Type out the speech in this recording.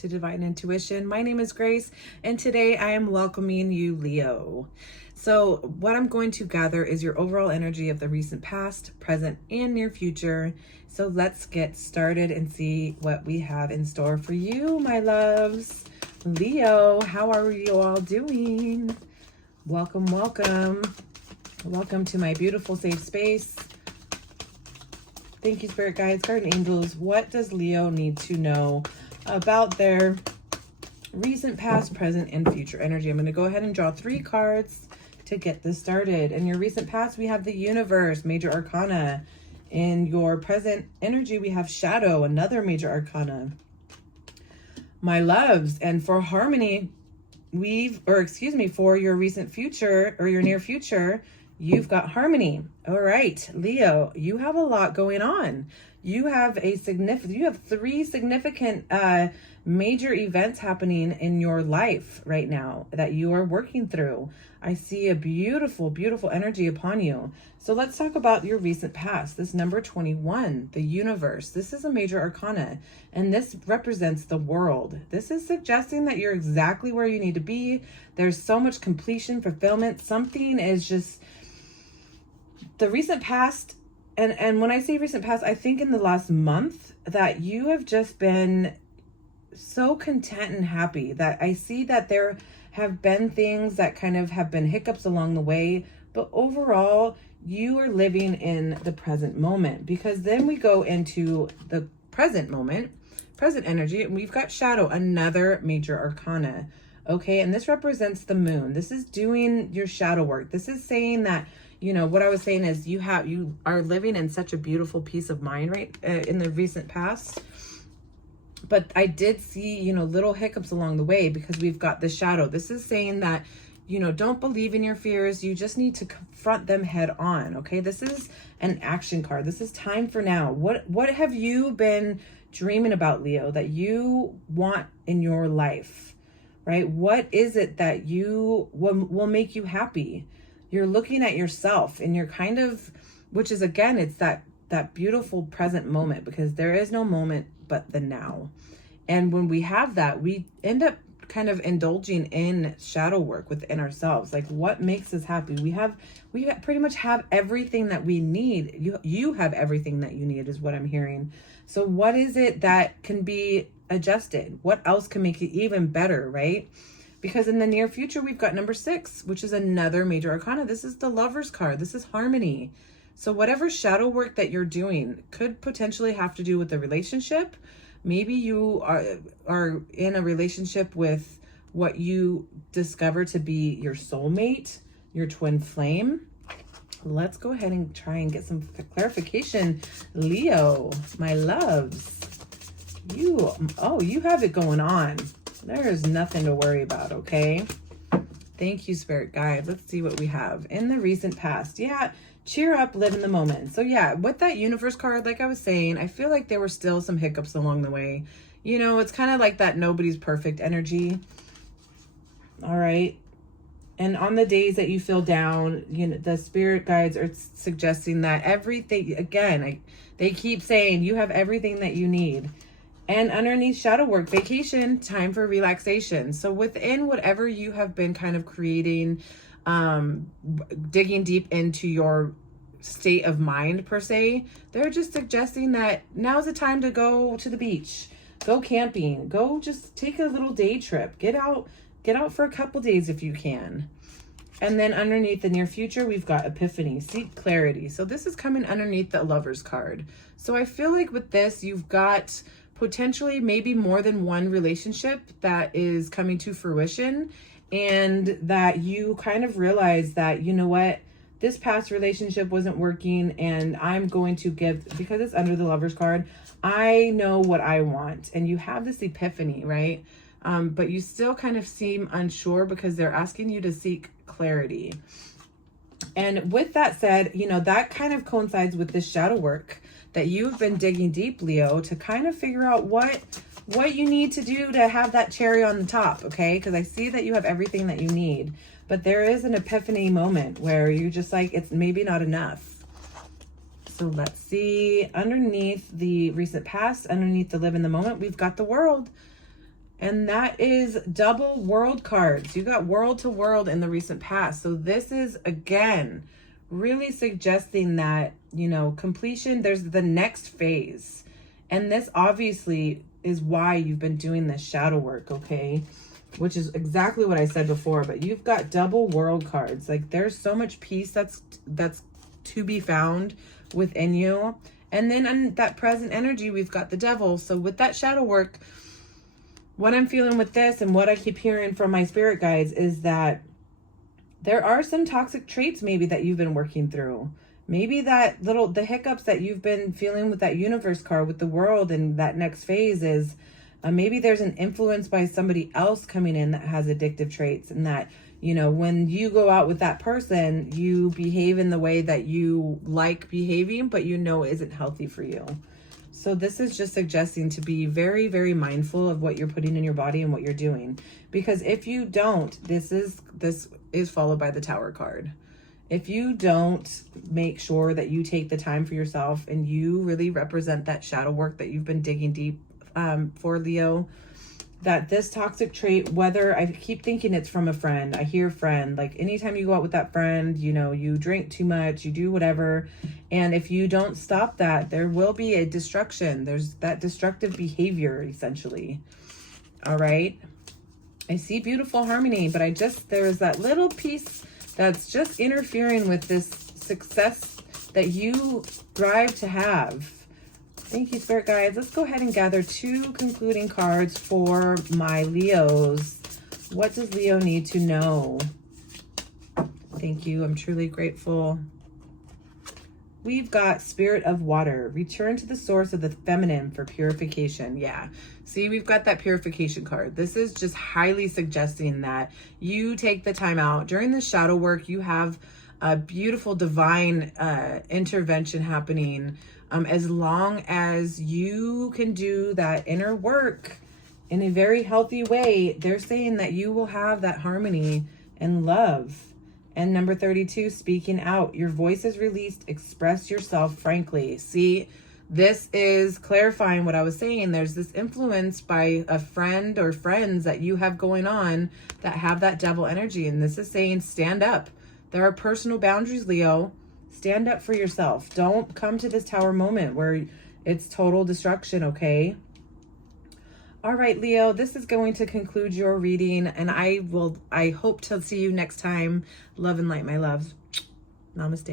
to Divine Intuition. My name is Grace, and today I am welcoming you, Leo. So what I'm going to gather is your overall energy of the recent past, present, and near future. So let's get started and see what we have in store for you, my loves. Leo, how are you all doing? Welcome, welcome. Welcome to my beautiful safe space. Thank you, Spirit Guides, Guardian Angels. What does Leo need to know about their recent past, present, and future energy? I'm going to go ahead and draw 3 cards to get this started. In your recent past, we have the Universe, Major Arcana. In your present energy, we have Shadow, another Major Arcana. My loves, and for harmony, for your recent future or your near future, you've got harmony. All right, Leo, you have a lot going on. You have 3 significant major events happening in your life right now that you are working through. I see a beautiful, beautiful energy upon you. So let's talk about your recent past. This number 21, the Universe. This is a major arcana, and this represents the world. This is suggesting that you're exactly where you need to be. There's so much completion, fulfillment. Something is just the recent past. And when I say recent past, I think in the last month that you have just been so content and happy. That I see that there have been things that kind of have been hiccups along the way, but overall you are living in the present moment, because then we go into the present moment, present energy, and we've got Shadow, another major arcana. Okay, and this represents the moon. This is doing your shadow work. This is saying that, you know, what I was saying is you are living in such a beautiful peace of mind right in the recent past. But I did see, you know, little hiccups along the way, because we've got the Shadow. This is saying that, you know, don't believe in your fears. You just need to confront them head on. Okay, this is an action card. This is time for now. What have you been dreaming about, Leo, that you want in your life, right? What is it that you will make you happy? You're looking at yourself, and you're kind of, which is, again, it's that beautiful present moment, because there is no moment but the now. And when we have that, we end up kind of indulging in shadow work within ourselves. Like, what makes us happy? We pretty much have everything that we need. You have everything that you need, is what I'm hearing. So what is it that can be adjusted? What else can make it even better, right? Because in the near future, we've got number 6, which is another major arcana. This is the Lover's card. This is harmony. So whatever shadow work that you're doing could potentially have to do with the relationship. Maybe you are in a relationship with what you discover to be your soulmate, your twin flame. Let's go ahead and try and get some clarification. Leo, my loves, you have it going on. There is nothing to worry about, okay? Thank you, Spirit Guide. Let's see what we have in the recent past. Yeah, cheer up, live in the moment. So yeah, with that Universe card, like I was saying, I feel like there were still some hiccups along the way. You know, it's kind of like that nobody's perfect energy. All right. And on the days that you feel down, you know, the Spirit Guides are suggesting that everything, again, they keep saying you have everything that you need. And underneath shadow work, vacation, time for relaxation. So within whatever you have been kind of creating, digging deep into your state of mind per se, they're just suggesting that now's the time to go to the beach, go camping, go just take a little day trip, get out for a couple days if you can. And then underneath the near future, we've got epiphany, seek clarity. So this is coming underneath the Lover's card. So I feel like with this, you've got potentially maybe more than one relationship that is coming to fruition, and that you kind of realize that, you know what, this past relationship wasn't working, and I'm going to give, because it's under the Lover's card, I know what I want. And you have this epiphany, right? But you still kind of seem unsure, because they're asking you to seek clarity. And with that said, you know, that kind of coincides with this shadow work that you've been digging deep, Leo, to kind of figure out what you need to do to have that cherry on the top, okay? Because I see that you have everything that you need, but there is an epiphany moment where you're just like, it's maybe not enough. So let's see, underneath the recent past, underneath the live in the moment, we've got the World. And that is double world cards. You got world to world in the recent past. So this is, again, really suggesting that, you know, completion, there's the next phase. And this obviously is why you've been doing this shadow work, okay? Which is exactly what I said before, but you've got double world cards. Like, there's so much peace that's to be found within you. And then on that present energy, we've got the devil. So with that shadow work, what I'm feeling with this and what I keep hearing from my spirit guides is that there are some toxic traits maybe that you've been working through. Maybe the hiccups that you've been feeling with that universe card, with the world, and that next phase is maybe there's an influence by somebody else coming in that has addictive traits, and that, you know, when you go out with that person, you behave in the way that you like behaving, but you know isn't healthy for you. So this is just suggesting to be very, very mindful of what you're putting in your body and what you're doing. Because if you don't, this is followed by the Tower card. If you don't make sure that you take the time for yourself and you really represent that shadow work that you've been digging deep for, Leo, that this toxic trait, whether I keep thinking it's from a friend, I hear friend, like anytime you go out with that friend, you know, you drink too much, you do whatever. And if you don't stop that, there will be a destruction. There's that destructive behavior, essentially. All right. I see beautiful harmony, but there's that little piece that's just interfering with this success that you strive to have. Thank you, Spirit Guides. Let's go ahead and gather 2 concluding cards for my Leos. What does Leo need to know? Thank you. I'm truly grateful. We've got Spirit of Water. Return to the source of the feminine for purification. Yeah. See, we've got that purification card. This is just highly suggesting that you take the time out. During the shadow work, you have a beautiful divine intervention happening. As long as you can do that inner work in a very healthy way, they're saying that you will have that harmony and love. And number 32, speaking out. Your voice is released. Express yourself frankly. See, this is clarifying what I was saying. There's this influence by a friend or friends that you have going on that have that devil energy. And this is saying stand up. There are personal boundaries, Leo. Stand up for yourself. Don't come to this Tower moment where it's total destruction, okay? All right, Leo, this is going to conclude your reading, and I hope to see you next time. Love and light, my love. Namaste.